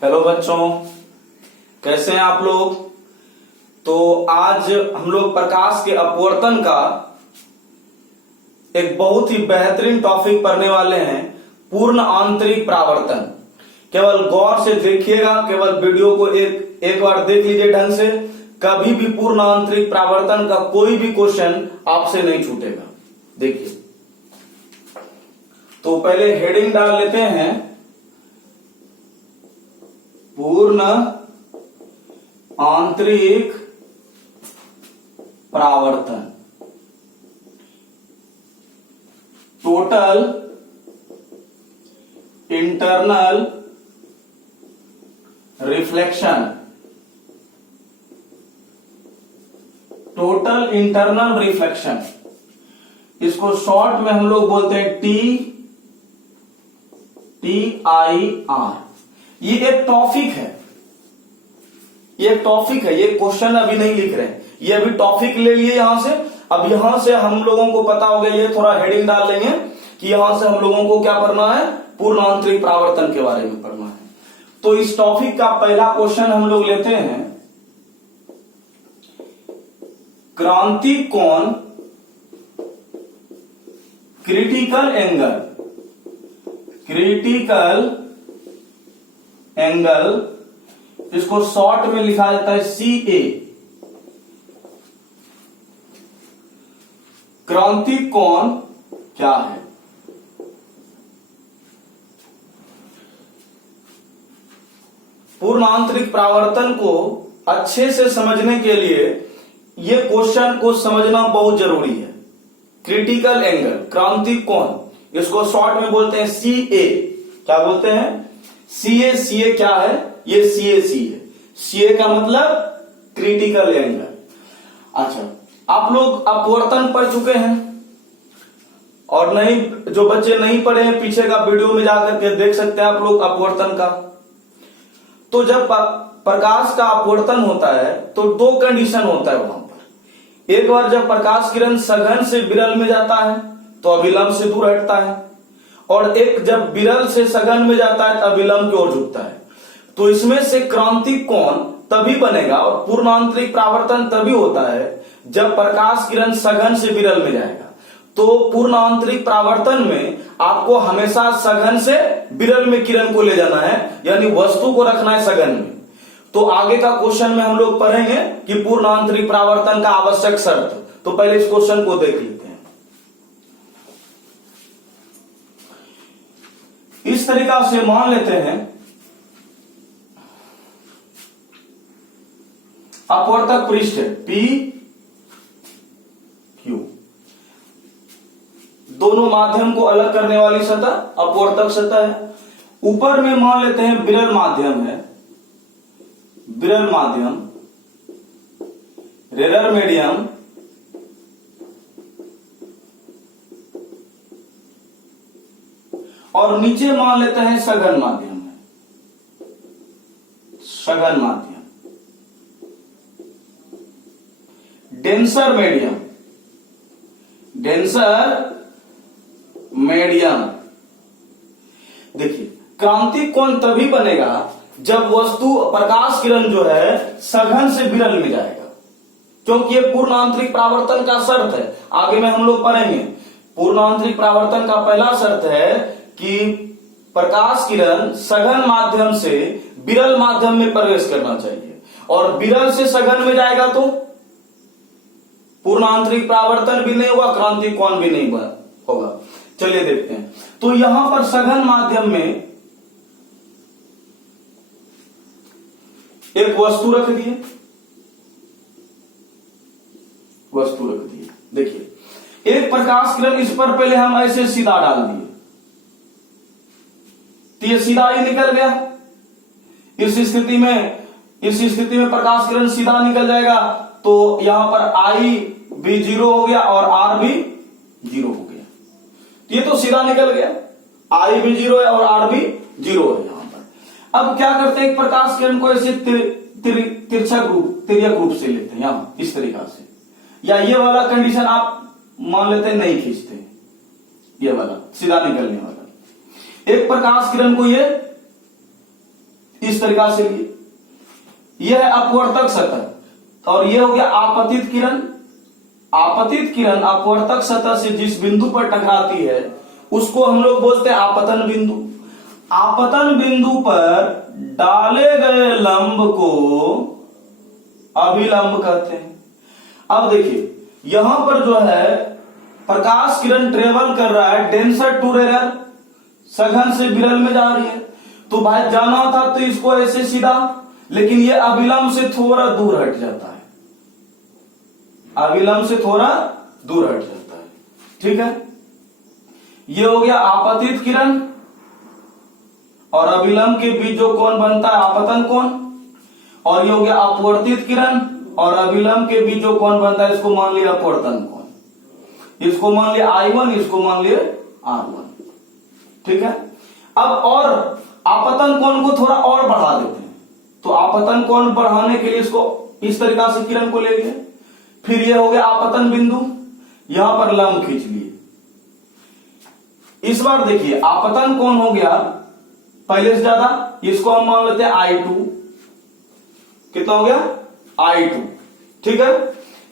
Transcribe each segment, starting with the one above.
Hello बच्चों, कैसे हैं आप लोग। तो आज हम लोग प्रकाश के अपवर्तन का एक बहुत ही बेहतरीन टॉपिक पढ़ने वाले हैं, पूर्ण आंतरिक परावर्तन। केवल गौर से देखिएगा, केवल वीडियो को एक बार देख लीजिए ढंग से। कभी भी पूर्ण आंतरिक परावर्तन का कोई भी क्वेश्चन आपसे नहीं छूटेगा। देखिए, तो पहले हेडिंग डाल लेते हैं, पूर्ण आंतरिक परावर्तन, total internal reflection. Total internal reflection, इसको शॉर्ट में हम लोग बोलते हैं TIR। ये एक टॉपिक है, ये क्वेश्चन अभी नहीं लिख रहे हैं, ये अभी टॉपिक ले लिए यहां से। अब यहां से हम लोगों को पता हो गया, ये थोड़ा हेडिंग डाल लेंगे कि यहां से हम लोगों को क्या पढ़ना है, पूर्ण आंतरिक परावर्तन के बारे में पढ़ना है। तो इस टॉपिक का पहला क्वेश्चन हम लोग लेते हैं, क्रांतिक कोण क्रिटिकल एंगल, इसको शॉर्ट में लिखा जाता है CA। क्रांतिक कोण क्या है? पूर्ण आंतरिक परावर्तन को अच्छे से समझने के लिए ये क्वेश्चन को समझना बहुत जरूरी है। क्रिटिकल एंगल, क्रांतिक कोण, इसको शॉर्ट में बोलते हैं CA। क्या बोलते हैं? CA क्या है? ये CAC है। CA का मतलब क्रिटिकल एंगल। अच्छा, आप लोग अपवर्तन पढ़ चुके हैं, और नहीं, जो बच्चे नहीं पढ़े हैं पीछे का वीडियो में जाकर के देख सकते हैं आप लोग अपवर्तन का। तो जब प्रकाश का अपवर्तन होता है तो दो कंडीशन होता है वहां पर। एक बार जब प्रकाश किरण सघन से विरल में जाता है तो अभिलंब से दूर हटता है, और एक जब विरल से सघन में जाता है तो अभिलंब की ओर झुकता है। तो इसमें से क्रांतिक कोण तभी बनेगा और पूर्ण आंतरिक परावर्तन तभी होता है जब प्रकाश किरण सघन से विरल में जाएगा। तो पूर्ण आंतरिक परावर्तन में आपको हमेशा सघन से विरल में किरण को ले जाना है, यानी वस्तु को रखना है सघन में। तो आगे का क्वेश्चन में हम लोग पढ़ेंगे कि पूर्ण आंतरिक परावर्तन का आवश्यक शर्त। तो पहले इस क्वेश्चन को देख लेते हैं। इस तरीका से मान लेते हैं, अपवर्तक पृष्ठ PQ, दोनों माध्यम को अलग करने वाली सतह अपवर्तक सतह है। ऊपर में मान लेते हैं विरल माध्यम है, विरल माध्यम, रेरर मीडियम, और नीचे मान लेते हैं सघन माध्यम है, सघन माध्यम, डेंसर मीडियम, डेंसर मीडियम। देखिए, क्रांतिक कोण तभी बनेगा जब वस्तु प्रकाश किरण जो है सघन से विरल में जाएगा, क्योंकि ये पूर्ण आंतरिक परावर्तन का शर्त है। आगे में हम लोग पढ़ेंगे, पूर्ण आंतरिक परावर्तन का पहला शर्त है कि प्रकाश किरण सघन माध्यम से विरल माध्यम में प्रवेश करना चाहिए, और विरल से सघन में जाएगा तो पूर्ण आंतरिक परावर्तन भी नहीं हुआ, क्रांतिक कोण भी नहीं होगा। चलिए देखते हैं। तो यहां पर सघन माध्यम में एक वस्तु रख दिए, देखिए, एक प्रकाश किरण, इस पर पहले हम ऐसे सीधा डाल दिए तो ये सीधा ही निकल गया। इस स्थिति में प्रकाश किरण सीधा निकल जाएगा, तो यहां पर I भी 0 हो गया और R भी 0 हो गया। ये तो सीधा निकल गया, I भी 0 है और R भी 0 है यहां पर। अब क्या करते हैं, एक प्रकाश किरण को ऐसे तिर्यक रूप से लेते हैं, यहां इस तरीका से, या ये वाला कंडीशन आप मान लेते हैं नहीं खींचते, ये वाला सीधा निकलने वाला। एक प्रकाश किरण को ये इस तरीका से लिए। यह है अपवर्तक सतह और यह हो गया आपतित किरण। आपतित किरण अपवर्तक सतह से जिस बिंदु पर टकराती है उसको हम लोग बोलते हैं आपतन बिंदु। आपतन बिंदु पर डाले गए लंब को अभिलंब कहते हैं। अब देखिए यहां पर जो है प्रकाश किरण ट्रेवल कर रहा है डेंसर टू रेयर, सघन से विरल में जा रही है। तो भाई जाना था तो इसको ऐसे सीधा, लेकिन ये अभिलंब से थोड़ा दूर हट जाता है, अभिलंब से थोड़ा दूर हट जाता है। ठीक है, ये हो गया आपतित किरण और अभिलंब के बीच जो कोण बनता है आपतन कोण। और ये हो गया अपवर्तित किरण और अभिलंब के बीच जो कोण बनता है इसको मान लिया अपवर्तन कोण। इसको मान लिया I1, इसको मान लिया R1। ठीक है, अब और आपतन कोण को थोड़ा और बढ़ा देते हैं। तो आपतन कोण बढ़ाने के लिए इसको इस तरीका से किरण को ले लिए, फिर ये हो गया आपतन बिंदु, यहां पर लंब खींच लिए। इस बार देखिए आपतन कोण हो गया पहले से ज्यादा, इसको हम मान लेते हैं I2। कितना हो गया I2। ठीक है,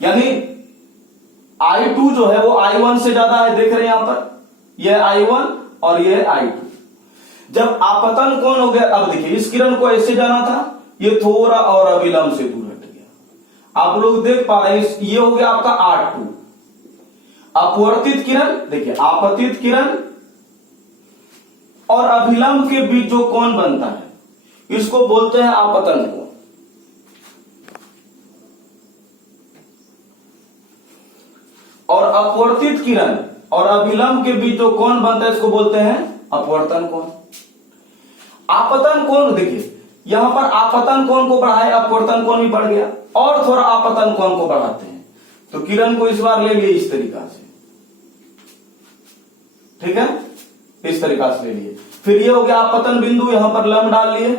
यानी I2 जो है वो I1 से ज्यादा है, देख रहे हैं यहां पर, यह I1 और यह I2। जब आपतन कोण हो गया, अब देखिए इस किरण को ऐसे जाना था, ये थोड़ा और अभिलंब से दूर हट गया। आप लोग देख पा रहे हैं, ये हो गया आपका R2। अपवर्तित किरण देखिए, आपतित किरण और अभिलंब के बीच जो कोण बनता है इसको बोलते हैं आपतन कोण। और अपवर्तित किरण और अभिलंब के बीच जो कोण बनता है इसको बोलते हैं अपवर्तन कोण। आपतन कोण देखिए, यहां पर आपतन कोण को बढ़ाए, अपवर्तन कोण भी बढ़ गया, और थोड़ा आपतन कोण को बढ़ाते हैं तो किरण को इस बार ले लिए इस तरीका से। ठीक है, इस तरीका से ले लिए। फिर ये हो गया आपतन बिंदु, यहां पर लंब डाल लिए।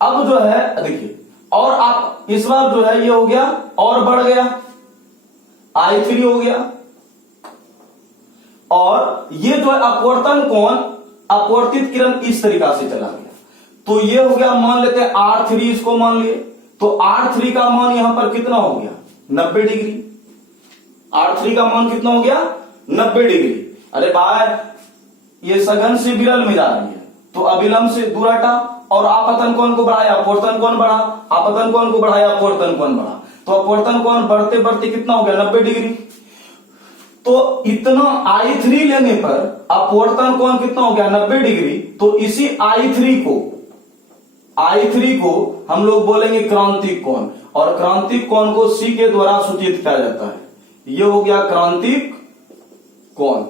अब जो है देखिए, और आप इस बार जो है ये हो गया और बढ़ गया, I3 हो गया। और ये जो है अपवर्तन कोण, अपवर्तित किरण इस तरीका से चला गया, तो ये हो गया, मान लेते हैं R3, इसको मान लिए। तो R3 का मान यहां पर कितना हो गया 90 डिग्री। R3 का मान कितना हो गया 90 डिग्री। अरे भाई ये सघन से विरल में जा रही है तो अभिलंब से दूर हटा, और आपतन कोण को बढ़ाया, अपवर्तन कोण बढ़ा, आपतन कोण को बढ़ाया, अपवर्तन कोण बढ़ा, तो अपवर्तन कोण बढ़ते बढ़ते कितना हो गया 90 डिग्री। तो इतना I3 लेने पर अपवर्तन कोण कितना हो गया 90 डिग्री। तो इसी I3 को हम लोग बोलेंगे क्रांतिक कोण, और क्रांतिक कोण को C के द्वारा सूचित किया जाता है। यह हो गया क्रांतिक कोण।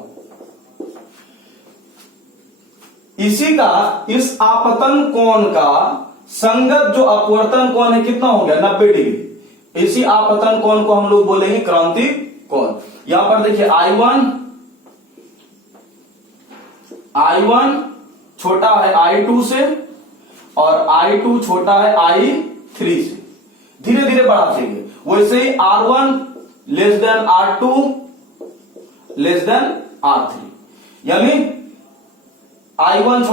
इसी का इस आपतन कोण का संगत जो अपवर्तन कोण है कितना हो गया 90 डिग्री। इसी आपतन कोण को हम लोग बोलेंगे क्रांतिक कोण। यहां पर देखिए I1 छोटा है I2 से और I2 छोटा है I3 से, धीरे धीरे बढ़ाते गए। वैसे ही R1 less than R2 less than R3, यानी I1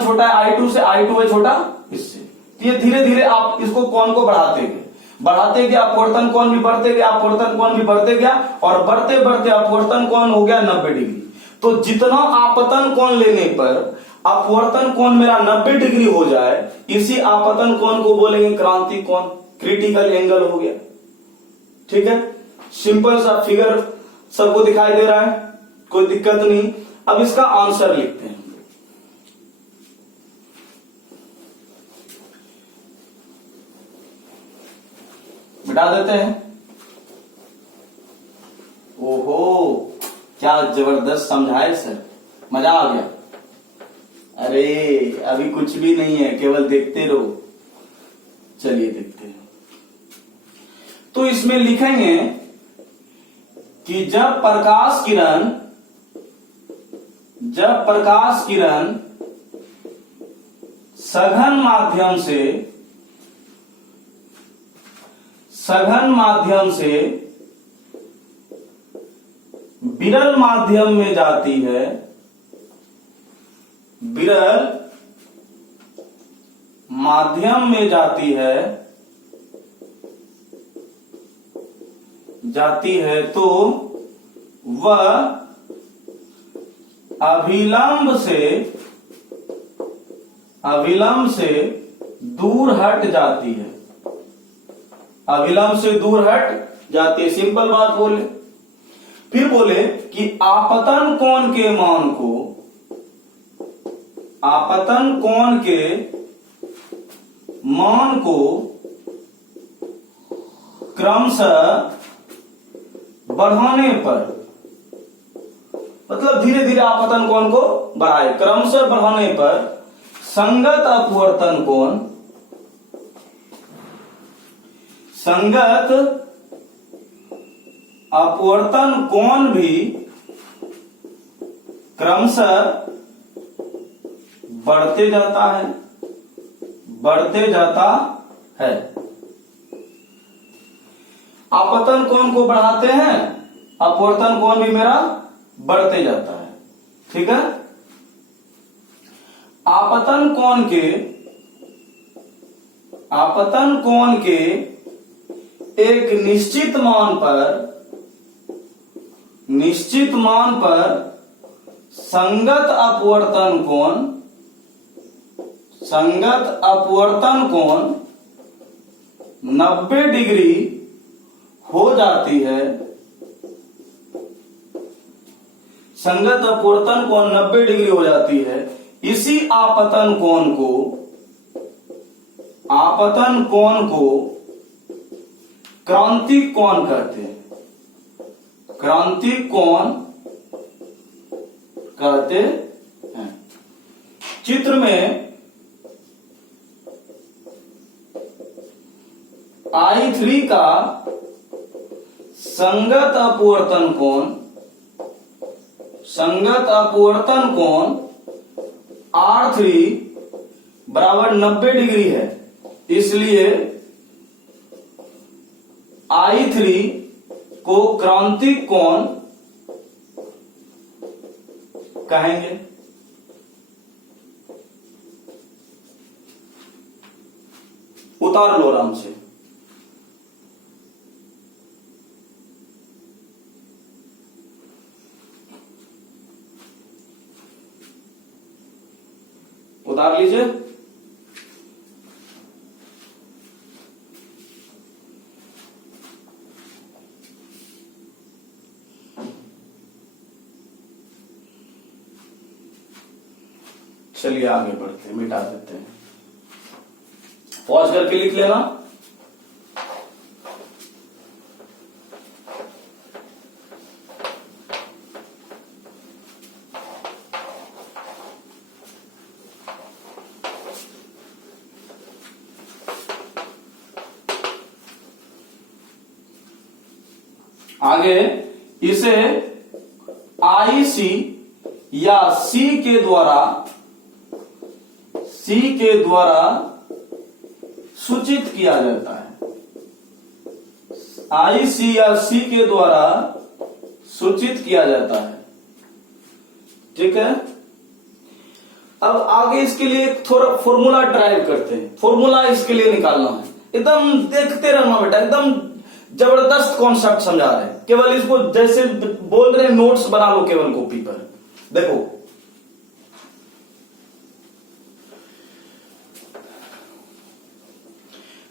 छोटा है I2 से, I2 है छोटा इससे। तो ये धीरे धीरे आप इसको कोण को बढ़ाते गए, अपवर्तन कोण भी बढ़ते गया, अपवर्तन कोण भी बढ़ते गया, और बढ़ते बढ़ते अपवर्तन कोण हो गया 90 डिग्री। तो जितना आपतन कोण लेने पर अपवर्तन कोण मेरा 90 डिग्री हो जाए, इसी आपतन कोण को बोलेंगे क्रांतिक कोण, क्रिटिकल एंगल हो गया। ठीक है, सिंपल सा फिगर सबको दिखाई दे रहा है, कोई दिक्कत नहीं। अब इसका आंसर लिखते हैं। मिटा देते हैं। ओहो क्या जबरदस्त समझाए सर, मजा आ गया। अरे अभी कुछ भी नहीं है, केवल देखते रहो। चलिए देखते हैं। तो इसमें लिखेंगे कि जब प्रकाश किरण सघन माध्यम से विरल माध्यम में जाती है, विरल माध्यम में जाती है तो वह अभिलंब से दूर हट जाती है। अभिलंब से दूर हट जाती है, सिंपल बात बोले। फिर बोले कि आपतन कोण के मान को क्रमशः बढ़ाने पर, मतलब धीरे धीरे आपतन कोण को बढ़ाए, क्रमशः बढ़ाने पर संगत अपवर्तन कोण भी क्रमशः बढ़ते जाता है। आपतन कोण को बढ़ाते हैं, अपवर्तन कोण भी मेरा बढ़ते जाता है। ठीक है। आपतन कोण के एक निश्चित मान पर संगत अपवर्तन कोण 90 डिग्री हो जाती है। संगत अपवर्तन कोण 90 डिग्री हो जाती है। इसी आपतन कोण को क्रांतिक कोण कहते हैं। क्रांतिक कोण कहते हैं। चित्र में I3 का संगत अपवर्तन कोण R3 बराबर 90 डिग्री है, इसलिए I3 को क्रांतिक कोण कहेंगे। उतार लो आराम से। उतार लीजिए। चलिए आगे बढ़ते हैं, मिटा देते हैं। पॉज करके लिख लेना। आगे इसे IC या C के द्वारा सूचित किया जाता है। IC या C के द्वारा सूचित किया जाता है। ठीक है। अब आगे इसके लिए थोड़ा फॉर्मूला ड्राइव करते हैं। फॉर्मूला इसके लिए निकालना है। एकदम देखते रहना बेटा, एकदम जबरदस्त कॉन्सेप्ट समझा रहे हैं। केवल इसको जैसे बोल रहे हैं नोट्स बना लो केवल कॉपी पर। देखो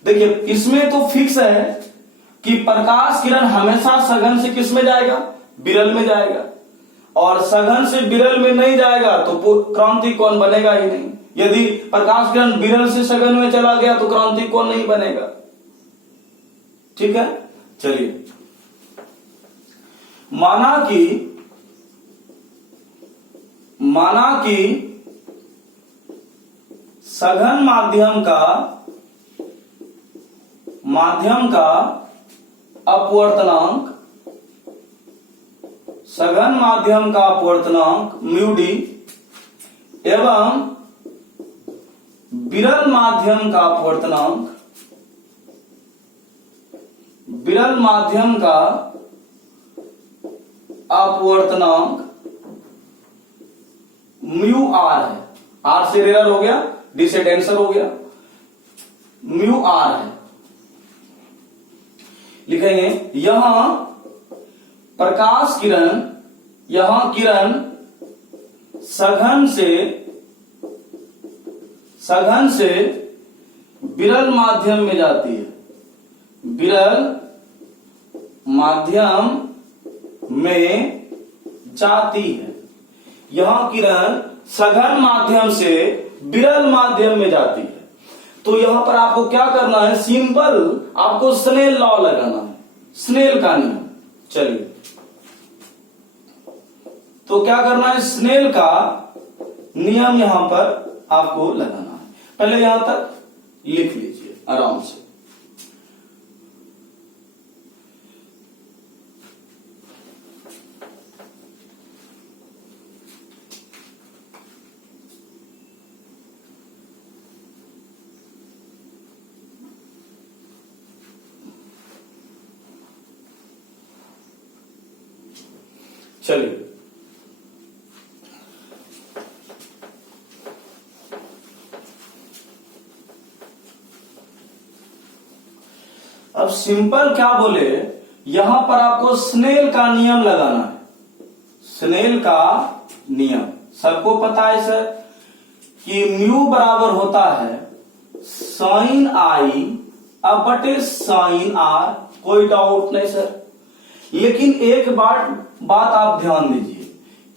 देखिए, इसमें तो फिक्स है कि प्रकाश किरण हमेशा सघन से किस में जाएगा, विरल में जाएगा, और सघन से विरल में नहीं जाएगा तो क्रांतिक कोण बनेगा ही नहीं। यदि प्रकाश किरण विरल से सघन में चला गया तो क्रांतिक कोण नहीं बनेगा। ठीक है। चलिए, माना कि सघन माध्यम का अपवर्तनांक म्यू डी एवं विरल माध्यम का अपवर्तनांक म्यू आर है। आर से रेरर हो गया, डी से डेंसर हो गया। म्यू आर है। लिखेंगे यहां प्रकाश किरण, यहां किरण सघन से विरल माध्यम में जाती है, विरल माध्यम में जाती है। यहां किरण सघन माध्यम से विरल माध्यम में जाती है। तो यहां पर आपको क्या करना है, सिंपल आपको स्नेल लॉ लगाना है, स्नेल का नियम। चलिए तो क्या करना है, स्नेल का नियम यहां पर आपको लगाना है। पहले यहां तक लिख लीजिए आराम से। चलिए अब सिंपल क्या बोले, यहां पर आपको स्नेल का नियम लगाना है। स्नेल का नियम सबको पता है सर कि म्यू बराबर होता है साइन आई अब बटे साइन आर, कोई डाउट नहीं सर। लेकिन एक बात आप ध्यान दीजिए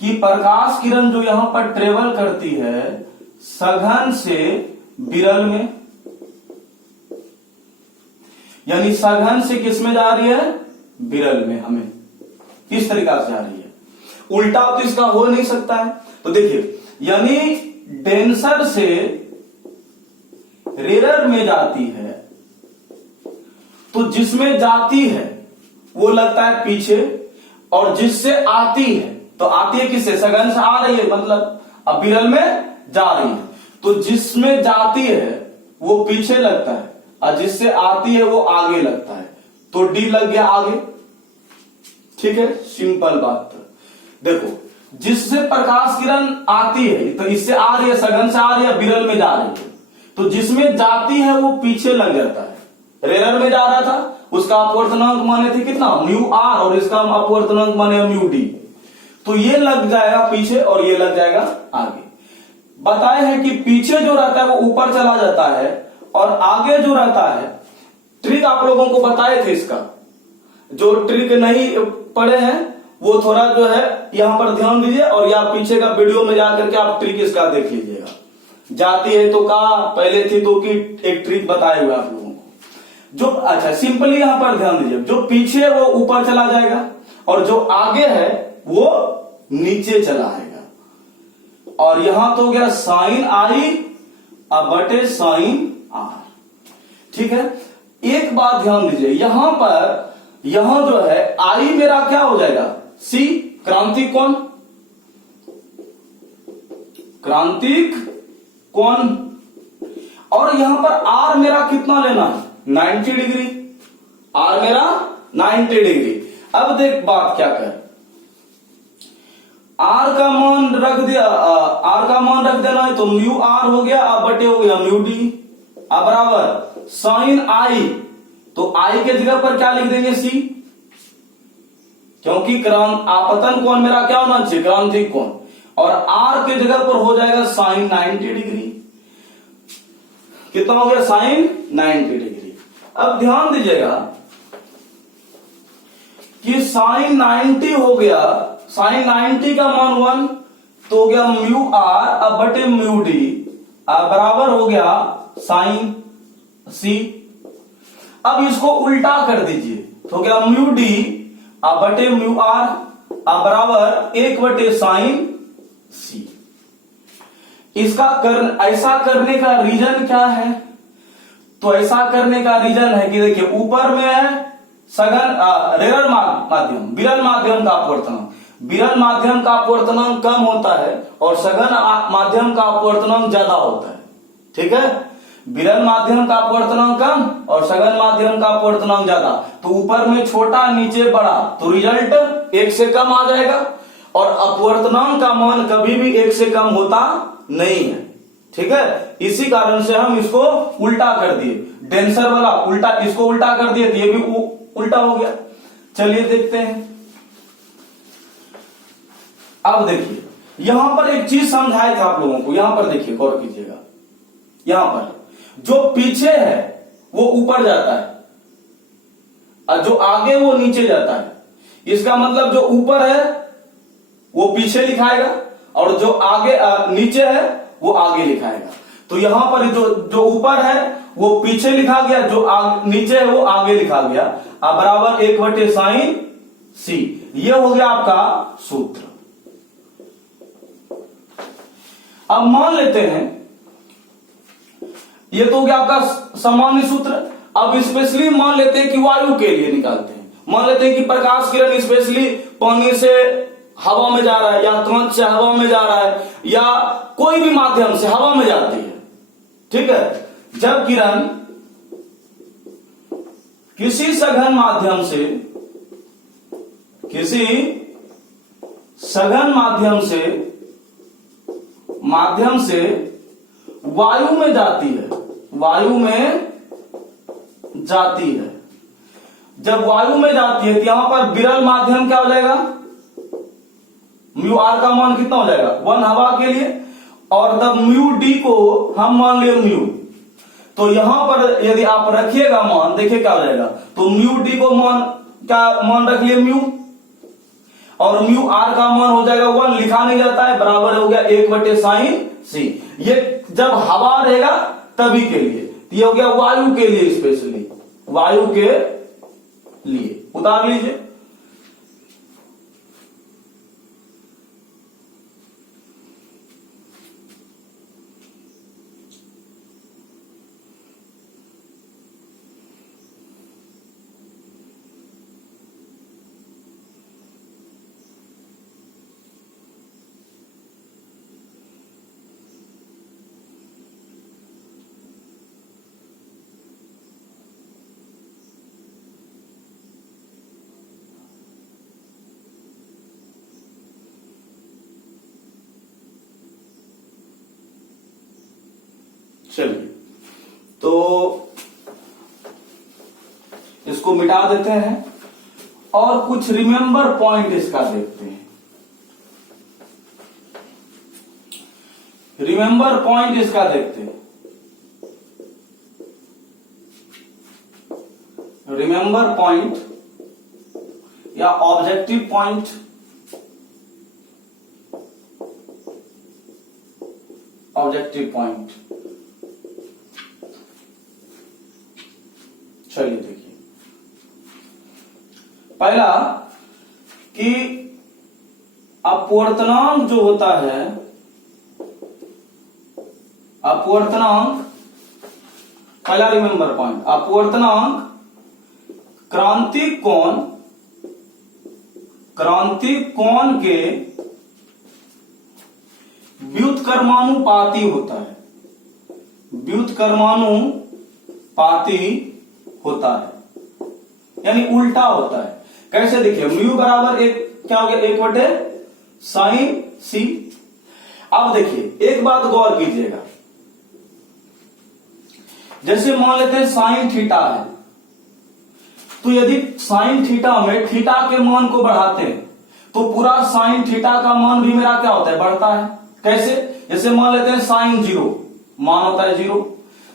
कि प्रकाश किरण जो यहां पर ट्रेवल करती है सघन से विरल में, यानी सघन से किस में जा रही है, विरल में। हमें किस तरीका से जा रही है, उल्टा तो इसका हो नहीं सकता है। तो देखिए यानी डेंसर से रेरर में जाती है, तो जिसमें जाती है वो लगता है पीछे, और जिससे आती है तो आती है किससे, सघन से आ रही है, मतलब अब विरल में जा रही है, तो जिसमें जाती है वो पीछे लगता है और जिससे आती है वो आगे लगता है, तो डी लग गया आगे। ठीक है, सिंपल बात। देखो जिससे प्रकाश किरण आती है तो इससे आ रही है, सघन से आ रही है, विरल में जा रही है, तो जिसमें जाती है वो पीछे लग जाता है। रेरर में जा रहा था, उसका अपवर्तनांक माने थे कितना, म्यू आर, और इसका अपवर्तनांक माने म्यू डी, तो ये लग जाएगा पीछे और ये लग जाएगा आगे। बताए हैं कि पीछे जो रहता है वो ऊपर चला जाता है और आगे जो रहता है, ट्रिक आप लोगों को बताए थे इसका, जो ट्रिक नहीं पढ़े हैं वो थोड़ा जो है यहां पर ध्यान दीजिए, और या पीछे का वीडियो में जाकर के आप ट्रिक इसका देख लीजिएगा। जाती है तो कहा पहले थी तो की एक ट्रिक बताए हुए आप लोगों को। जो अच्छा सिंपली यहां पर ध्यान दीजिए, जो पीछे है वो ऊपर चला जाएगा और जो आगे है वो नीचे चला आएगा। और यहां तो हो गया साइन आई अब बटे साइन आर। ठीक है, एक बात ध्यान दीजिए, यहां पर यहां जो है आई मेरा क्या हो जाएगा, सी क्रांतिक कोण, क्रांतिक कोण, और यहां पर आर मेरा कितना लेना है, 90 डिग्री, आर मेरा 90 डिग्री। अब देख बात क्या कर, आर का मान रख दिया, आर का मान रख देना है तो म्यू आर हो गया अब बटे हो गया म्यू डी, अब बराबर साइन आई, तो आई के जगह पर क्या लिख देंगे, सी, क्योंकि आपतन कोण मेरा क्या होना चाहिए, क्रांतिक कोण, और आर के जगह पर हो जाएगा साइन 90 डिग्री। कितना हो गया, साइन 90 डिग्री। अब ध्यान दीजिएगा कि साइन 90 हो गया, साइन 90 का मान 1 तो हो गया म्यू आर अब बटे म्यू डी बराबर हो गया साइन सी। अब इसको उल्टा कर दीजिए तो क्या, म्यू डी अब बटे म्यू आर अब बराबर 1 बटे साइन सी। इसका ऐसा करने का रीजन क्या है, तो ऐसा करने का रीजन है कि देखिए ऊपर में है सघन रेरर माध्यम, विरल माध्यम का अपवर्तनांक, विरल माध्यम का अपवर्तनांक कम होता है और सघन माध्यम का अपवर्तनांक ज्यादा होता है। ठीक है, विरल माध्यम का अपवर्तनांक कम और सघन माध्यम का अपवर्तनांक ज्यादा, तो ऊपर में छोटा नीचे बड़ा, तो रिजल्ट 1 से कम आ जाएगा, और अपवर्तनांक का मान कभी भी 1 से कम होता नहीं है। ठीक है, इसी कारण से हम इसको उल्टा कर दिए, डेंसर वाला उल्टा, इसको उल्टा कर दिए तो ये भी उल्टा हो गया। चलिए देखते हैं। अब देखिए यहां पर एक चीज समझाए थे आप लोगों को, यहां पर देखिए गौर कीजिएगा, यहां पर जो पीछे है वो ऊपर जाता है और जो आगे वो नीचे जाता है। इसका मतलब जो ऊपर है वो पीछे लिखाएगा और जो आगे नीचे है वो आगे लिखाएगा। तो यहां पर जो ऊपर है वो पीछे लिखा गया, जो नीचे है वो आगे लिखा गया, बराबर 1/sin c। ये हो गया आपका सूत्र। अब मान लेते हैं ये तो हो गया आपका सामान्य सूत्र। अब स्पेशली मान लेते हैं कि वायु के लिए निकालते हैं। मान लेते हैं कि प्रकाश किरण स्पेशली पानी से हवा में जा रहा है या कांच से हवा में जा रहा है या कोई भी माध्यम से हवा में जाती है, ठीक है। जब किरण किसी सघन माध्यम से वायु में जाती है, जब वायु में जाती है तो यहां पर विरल माध्यम क्या हो जाएगा, म्यू आर का मान कितना हो जाएगा 1 हवा के लिए, और तब म्यू डी को हम मान लिए म्यू। तो यहां पर यदि आप रखिएगा मान, देखिए क्या हो जाएगा, तो म्यू डी को मान रख लिए म्यू, और म्यू आर का मान हो जाएगा 1, लिखा नहीं जाता है, बराबर हो गया 1/sin c। ये जब हवा रहेगा तभी के लिए, ये हो गया वायु के लिए, स्पेशली वायु के लिए उतार लीजिए। चलिए तो इसको मिटा देते हैं और कुछ रिमेंबर पॉइंट इसका देखते हैं। रिमेंबर पॉइंट इसका देखते हैं। रिमेंबर पॉइंट या ऑब्जेक्टिव पॉइंट, चलिए देखिए, पहला कि अपवर्तनांक जो होता है, अपवर्तनांक, पहला रिमेंबर पॉइंट, अपवर्तनांक क्रांतिक कोण के व्युत्क्रमानुपाती होता है, व्युत्क्रमानुपाती होता है, यानी उल्टा होता है। कैसे देखिए, म्यू बराबर क्या हो गया 1/sin c। अब देखिए एक बात गौर कीजिएगा, जैसे मान लेते हैं साइन थीटा है, तो यदि साइन थीटा में थीटा के मान को बढ़ाते हैं तो पूरा साइन थीटा का मान भी मेरा क्या होता है, बढ़ता है। कैसे, जैसे मान लेते हैं साइन 0 मान होता है 0,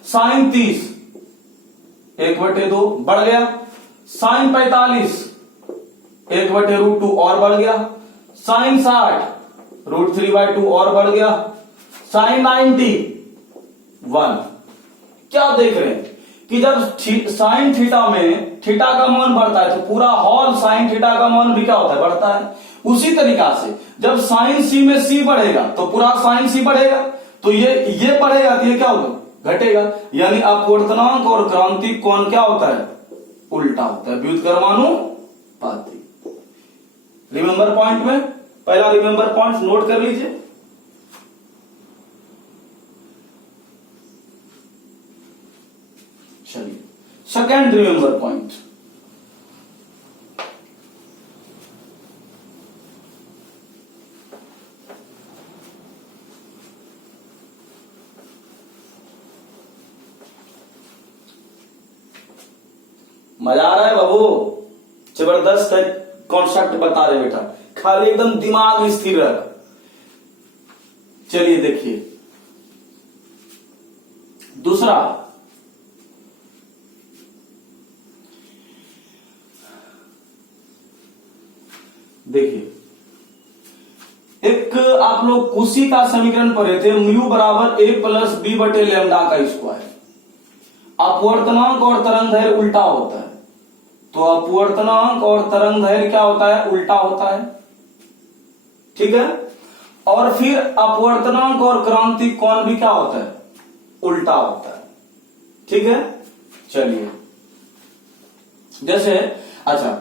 साइन 30 1/2 बढ़ गया, साइन 45 1/√2 और बढ़ गया, साइन 60 √3/2 और बढ़ गया, साइन 90 1। क्या देख रहे हैं कि जब साइन थीटा में थीटा का मान बढ़ता है तो पूरा हॉल साइन थीटा का मान भी क्या होता है, बढ़ता है। उसी तरीका से जब साइन सी में सी बढ़ेगा तो पूरा साइन सी बढ़ेगा, तो ये बढ़ेगा तो ये क्या होगा, घटेगा। यानी अपवर्तनांक और क्रांतिक कोण क्या होता है, उल्टा होता है, व्युत्क्रमानुपाती। रिमेंबर पॉइंट में पहला रिमेंबर पॉइंट नोट कर लीजिए। चलिए सेकेंड रिमेंबर पॉइंट, मजा आ रहा है बाबू? जबरदस्त है कॉन्सेप्ट बता रहे बेटा, खाली एकदम दिमाग स्थिर रख। चलिए देखिए दूसरा, देखिए एक आप लोग कुशी का समीकरण पढ़े थे, म्यू बराबर ए प्लस बी बटे लेमडा का स्क्वायर। अपवर्तनांक और तरंग दैर्घ्य उल्टा होता है, तो अपवर्तनांक और तरंग दैर्घ्य क्या होता है? उल्टा होता है, ठीक है। और फिर अपवर्तनांक और क्रांतिक कोण भी क्या होता है? उल्टा होता है, ठीक है। चलिए जैसे, अच्छा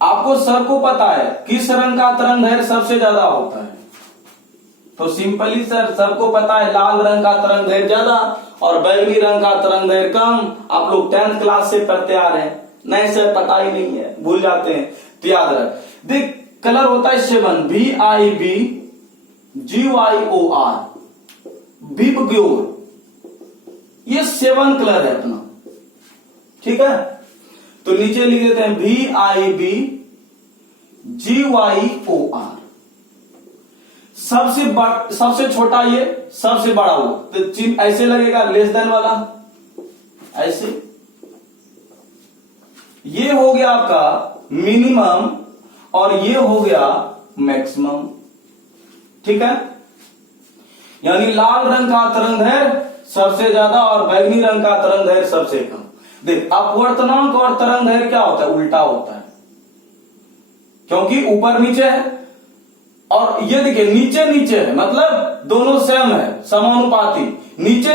आपको सर को पता है किस रंग का तरंग दैर्घ्य सबसे ज्यादा होता है, तो सिंपली सर सबको पता है लाल रंग का तरंग दैर्घ्य ज्यादा और बैगनी रंग का तरंग दैर्घ्य कम। आप लोग 10th क्लास से पढ़ते आ रहे हैं, नहीं सर पता ही नहीं है, भूल जाते हैं, तो याद रख। देख कलर होता है 7, VIB GYOR, विबग्योर, ये 7 कलर है अपना, ठीक है। तो नीचे लिख देते हैं VIB GYOR। सबसे छोटा ये, सबसे बड़ा वो, तो चिन्ह ऐसे लगेगा, लेस देन वाला ऐसे। ये हो गया आपका मिनिमम और ये हो गया मैक्सिमम, ठीक है। यानी लाल रंग का तरंग दैर्घ्य सबसे ज्यादा और बैगनी रंग का तरंग दैर्घ्य सबसे कम। देख अपवर्तनांक और तरंग दैर्घ्य क्या होता है? उल्टा होता है, क्योंकि ऊपर नीचे है। और ये देखिए नीचे नीचे है, मतलब दोनों सेम है, समानुपाती। नीचे